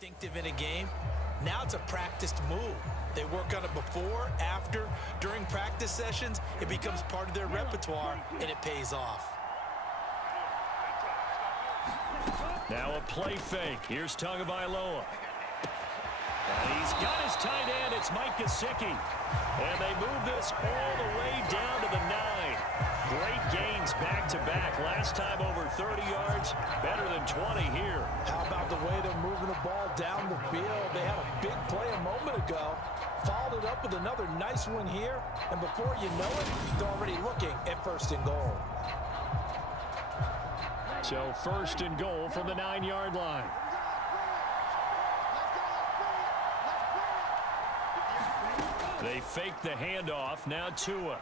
instinctive in a game. Now it's a practiced move. They work on it before, after, during practice sessions. It becomes part of their repertoire, and it pays off. Now a play fake. Here's Tagovailoa. And he's got his tight end. It's Mike Gesicki. And they move this all the way down to the 9. Great gains back-to-back. Last time over 30 yards, better than 20 here. How about the way they're moving the ball down the field? They had a big play a moment ago. Followed it up with another nice one here. And before you know it, they're already looking at 1st and goal. So 1st and goal from the 9-yard line. They fake the handoff. Now Tua.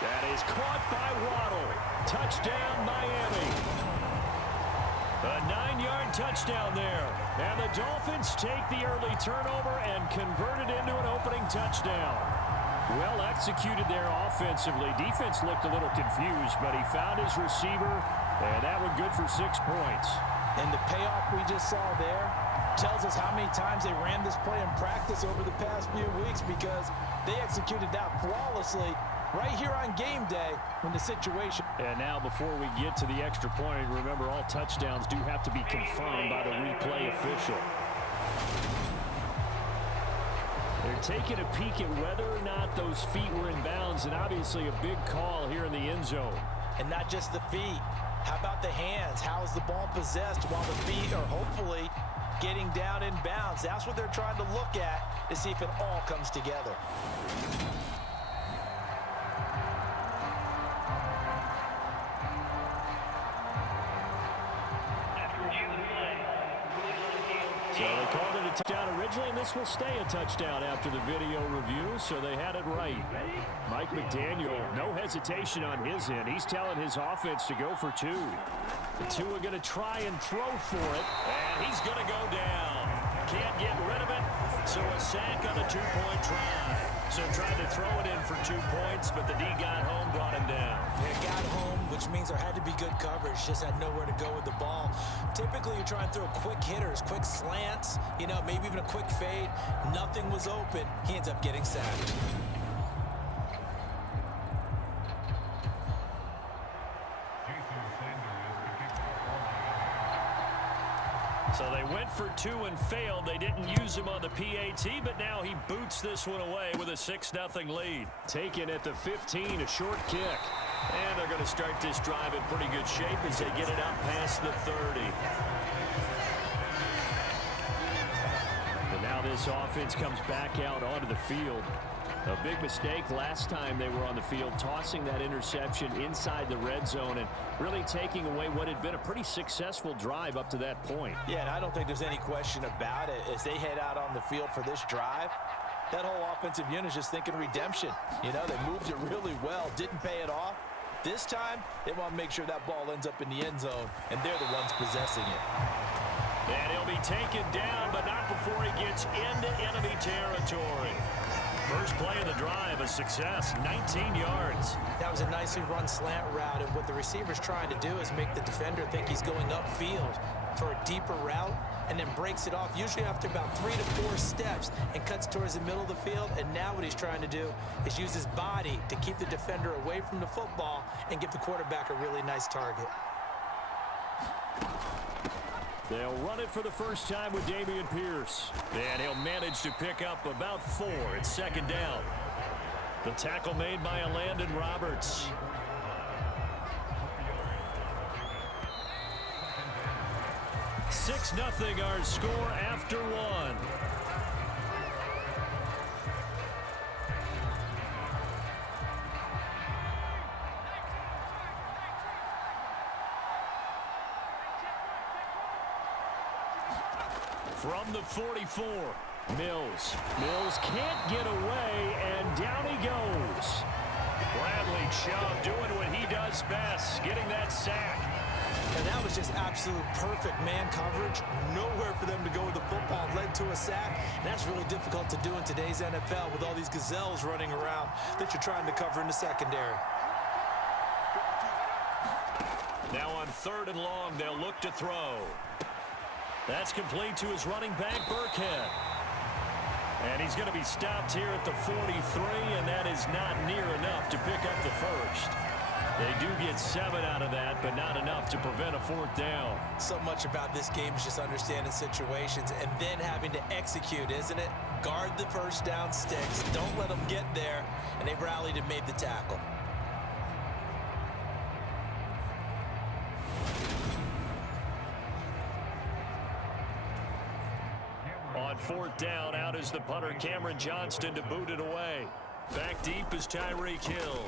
That is caught by Waddle. Touchdown, Miami. A 9-yard touchdown there. And the Dolphins take the early turnover and convert it into an opening touchdown. Well executed there offensively. Defense looked a little confused, but he found his receiver, and that one good for 6 points. And the payoff we just saw there tells us how many times they ran this play in practice over the past few weeks, because they executed that flawlessly right here on game day when the situation. And now before we get to the extra point, remember all touchdowns do have to be confirmed by the replay official. They're taking a peek at whether or not those feet were in bounds, and obviously a big call here in the end zone. And not just the feet. How about the hands? How is the ball possessed while the feet are hopefully getting down in bounds? That's what they're trying to look at to see if it all comes together. So they called it a touchdown originally, and this will stay a touchdown after the video review, so they had it right. Mike McDaniel, no hesitation on his end. He's telling his offense to go for 2. The 2 are going to try and throw for it, and he's going to go down. Can't get rid of it, so a sack on a 2-point try. So tried to throw it in for 2 points, but the D got home, brought him down. It got home, which means there had to be good coverage. Just had nowhere to go with the ball. Typically, you're trying to throw quick hitters, quick slants, maybe even a quick fade. Nothing was open. He ends up getting sacked. So they went for 2 and failed. They didn't use him on the PAT, but now he boots this one away with a 6-0 lead. Taken at the 15, a short kick. And they're going to start this drive in pretty good shape as they get it out past the 30. And now this offense comes back out onto the field. A big mistake last time they were on the field, tossing that interception inside the red zone and really taking away what had been a pretty successful drive up to that point. Yeah, and I don't think there's any question about it. As they head out on the field for this drive, that whole offensive unit is just thinking redemption. They moved it really well, didn't pay it off. This time, they want to make sure that ball ends up in the end zone, and they're the ones possessing it. And he'll be taken down, but not before he gets into enemy territory. First play of the drive, a success, 19 yards. That was a nicely run slant route, and what the receiver's trying to do is make the defender think he's going upfield for a deeper route, and then breaks it off, usually after about 3 to 4 steps, and cuts towards the middle of the field. And now what he's trying to do is use his body to keep the defender away from the football and give the quarterback a really nice target. They'll run it for the first time with Dameon Pierce. And he'll manage to pick up about 4 at 2nd down. The tackle made by Landon Roberts. Six 0 our score after 1. From the 44, Mills. Mills can't get away, and down he goes. Bradley Chubb doing what he does best, getting that sack. And that was just absolute perfect man coverage. Nowhere for them to go with the football. Led to a sack. And that's really difficult to do in today's NFL with all these gazelles running around that you're trying to cover in the secondary. Now on 3rd and long, they'll look to throw. That's complete to his running back, Burkhead. And he's going to be stopped here at the 43, and that is not near enough to pick up the first. They do get 7 out of that, but not enough to prevent a 4th down. So much about this game is just understanding situations and then having to execute, isn't it? Guard the first down sticks. Don't let them get there. And they rallied and made the tackle. On 4th down, out is the punter, Cameron Johnston, to boot it away. Back deep is Tyreek Hill.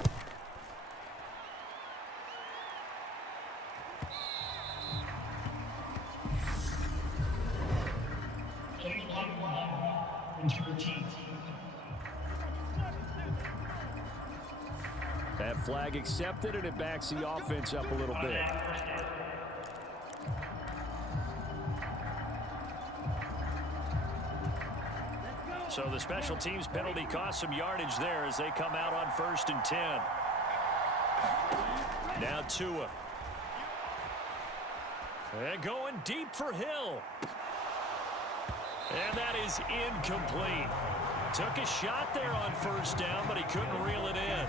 That flag accepted, and it backs the offense up a little bit. So the special teams penalty cost some yardage there as they come out on 1st and 10. Now Tua. And going deep for Hill. And that is incomplete. Took a shot there on 1st down, but he couldn't reel it in.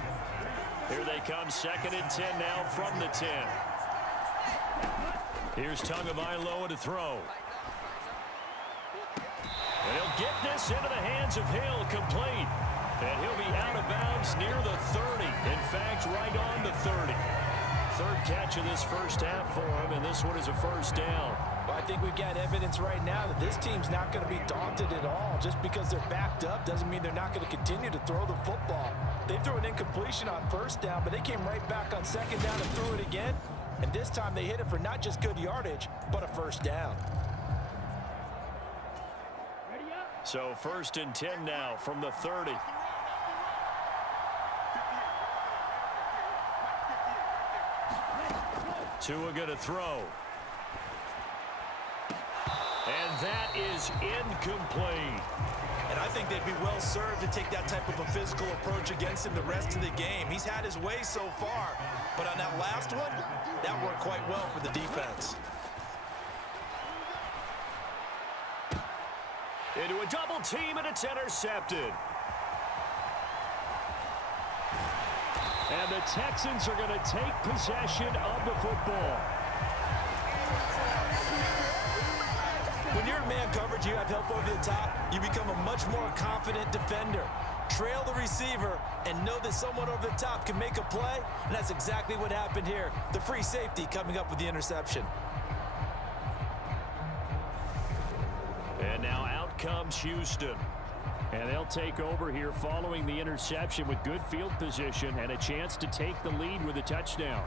Here they come, 2nd and 10 now from the 10. Here's Tagovailoa to throw. And he'll get this into the hands of Hill, complete. And he'll be out of bounds near the 30. In fact, right on the 30. 3rd catch of this first half for him, and this one is a 1st down. Well, I think we've got evidence right now that this team's not going to be daunted at all. Just because they're backed up doesn't mean they're not going to continue to throw the football. They threw an incompletion on 1st down, but they came right back on 2nd down and threw it again. And this time they hit it for not just good yardage, but a 1st down. So 1st and 10 now from the 30. Tua going to throw. And that is incomplete. And I think they'd be well served to take that type of a physical approach against him the rest of the game. He's had his way so far, but on that last one, that worked quite well for the defense. Into a double team, and it's intercepted. And the Texans are going to take possession of the football. When you're in man coverage, you have help over the top, you become a much more confident defender. Trail the receiver and know that someone over the top can make a play, and that's exactly what happened here. The free safety coming up with the interception. And now out comes Houston. And they'll take over here following the interception with good field position and a chance to take the lead with a touchdown.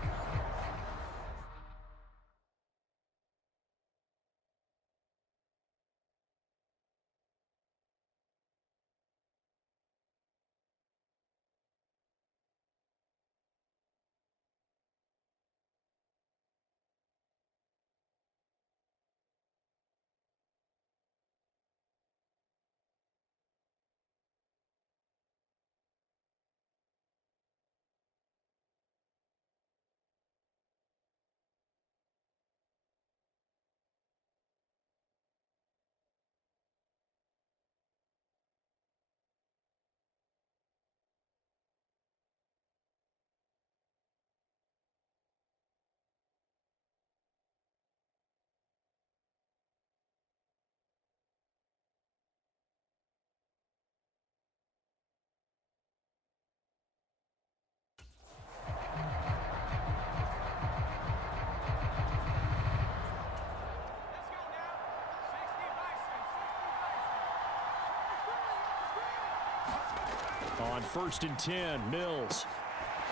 On 1st and 10, Mills.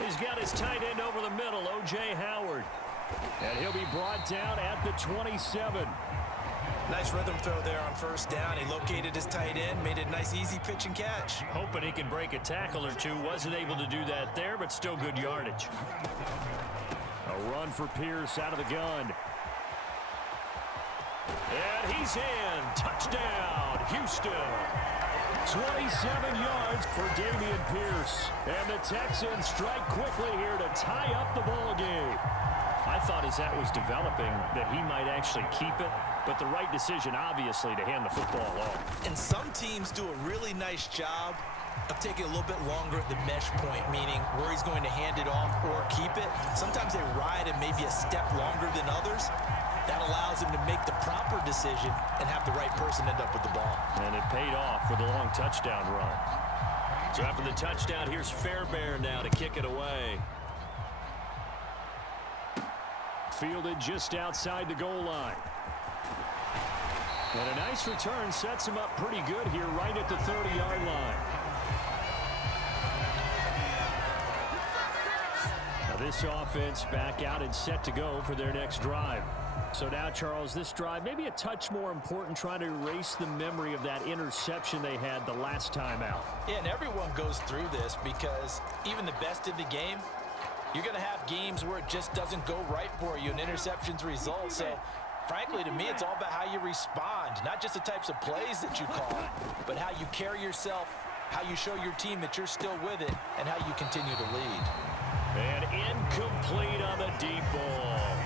He's got his tight end over the middle, O.J. Howard. And he'll be brought down at the 27. Nice rhythm throw there on 1st down. He located his tight end, made it a nice, easy pitch and catch. Hoping he can break a tackle or two. Wasn't able to do that there, but still good yardage. A run for Pierce out of the gun. And he's in. Touchdown, Houston. 27 yards for Dameon Pierce. And the Texans strike quickly here to tie up the ball game. I thought as that was developing that he might actually keep it but the right decision, obviously, to hand the football off. And some teams do a really nice job of taking a little bit longer at the mesh point, meaning where he's going to hand it off or keep it. Sometimes they ride it maybe a step longer than others. That allows him to make the proper decision and have the right person end up with the ball. And it paid off with a long touchdown run. So after the touchdown, here's Fairbairn now to kick it away. Fielded just outside the goal line. And a nice return sets him up pretty good here right at the 30-yard line. Now this offense back out and set to go for their next drive. So now, Charles, this drive maybe a touch more important, trying to erase the memory of that interception they had the last time out. Yeah, and everyone goes through this because even the best in the game, you're going to have games where it just doesn't go right for you and interceptions result. So, frankly, to me, it's all about how you respond, not just the types of plays that you call, but how you carry yourself, how you show your team that you're still with it, and how you continue to lead. And incomplete on the deep ball.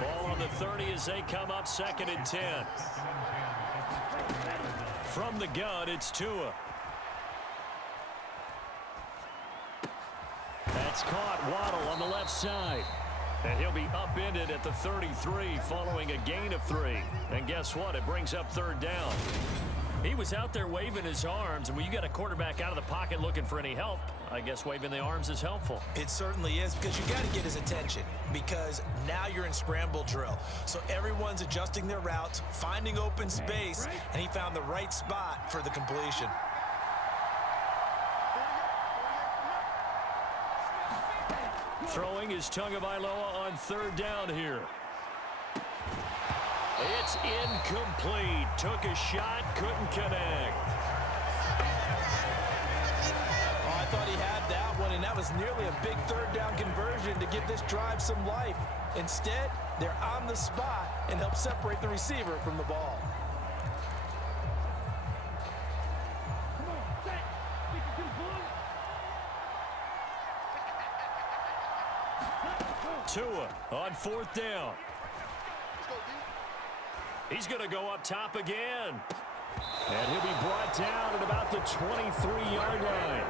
Ball on the 30 as they come up 2nd and 10. From the gun, it's Tua. That's caught. Waddle on the left side. And he'll be upended at the 33 following a gain of 3. And guess what? It brings up 3rd down. He was out there waving his arms, and when you got a quarterback out of the pocket looking for any help, I guess waving the arms is helpful. It certainly is, because you got to get his attention, because now you're in scramble drill. So everyone's adjusting their routes, finding open space, and he found the right spot for the completion. Throwing is Tagovailoa on 3rd down here. It's incomplete. Took a shot, couldn't connect. Oh, I thought he had that one, and that was nearly a big 3rd down conversion to give this drive some life. Instead, they're on the spot and help separate the receiver from the ball. Tua on 4th down. He's going to go up top again. And he'll be brought down at about the 23-yard line.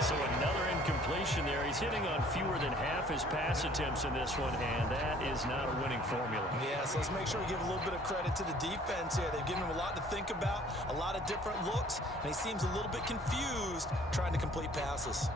So another incompletion there. He's hitting on fewer than half his pass attempts in this one, and that is not a winning formula. Yeah, so let's make sure we give a little bit of credit to the defense here. They've given him a lot to think about, a lot of different looks, and he seems a little bit confused trying to complete passes.